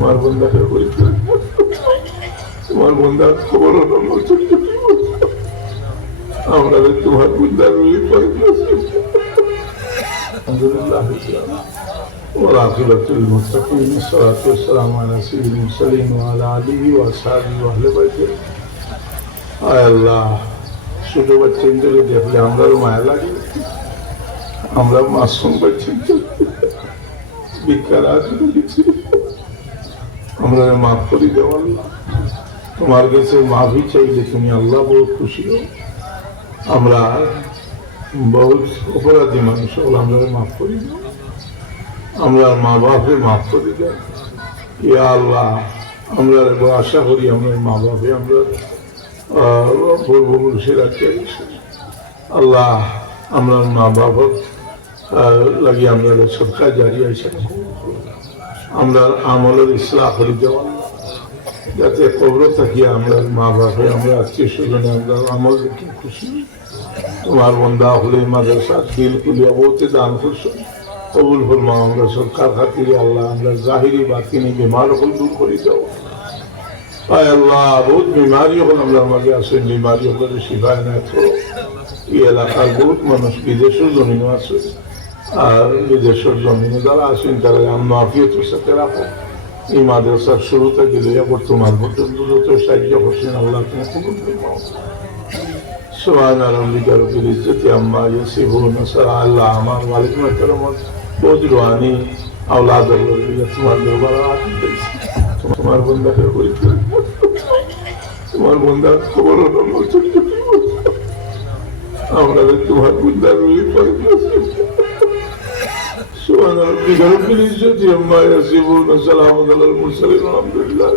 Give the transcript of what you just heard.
তোমার বন্ধাকে পরীক্ষা তোমার বন্ধার খবর হলো নতুন আমরা তোমার বন্ধার রুই পরীক্ষা আলহামদুলিল্লাহ والعاقبة للمتقين الصلاة والسلام على سيد المرسلين وعلى آله وأصحابه وأهل بيته আয় আল্লাহ ছোট বাচ্চাদের দেখলে আমরাও মায়া লাগে আমরা মাসুম বাচ্চা ভিক্ষার হাত আমরা মাফ করে দেও তোমার কাছে মাফি চাইলে তুমি আল্লাহ বহুত খুশি। হও আমরা বহুত অপরাধী মানুষ হল আমরা মাফ করি দাও আমরা মা বাপে মাফ করে দেন ইয়া আল্লাহ, আমরা আশা করি আমরা মা বাপে আমরা পূর্বপুরুষেরা চাইছি আল্লাহ, আমরা মা বাবার লাগি আমরা সরকার জারি আছে আমরা আমলের ইসলাহ করে দেওয়া যাতে কবর থাকিয়া আমরা মা বাপে, আমরা আত্মীয় স্বজনে আমরা আমল দেখি খুশি। তোমার বন্ধা হলে মাদ্রাসা দিল কুলিয়া বহুতে দান করছ। কবুল ফরমা আমরা সরকার খাতিরে, আল্লাহ আমরা জাহিরি বাতিনি, বিমার হল দূর করে দাও। আয় আল্লাহ, বহুত বিমারি হল আমরা মাঝে আসেন বিমারি হল শিফায় না এই এলাকার বহুত মানুষ বিদেশের জমিনও আছে। আর বিদেশের জমিনে যারা আসেন, তারা আমরা আফিয়তের সাথে রাখো এই মাদ্রাসার শুরু থেকে দিয়ে বর্তমান পর্যন্ত যত সাহায্য করছেন, আল্লাহ আপনি কবুল করব সোহান আলমিকা রবির ইজ্জতি, আম্মা ইউসিফ নসার আল্লাহ আমার মালিক মহতরমত বোঝ রুহানি আওলাদ তোমার দরবার তোমার তোমার বন্ধার খবর আমরা তোমার বন্ধার سبحان ربك رب العزة عما يصفون سلام على المرسلين. والحمد لله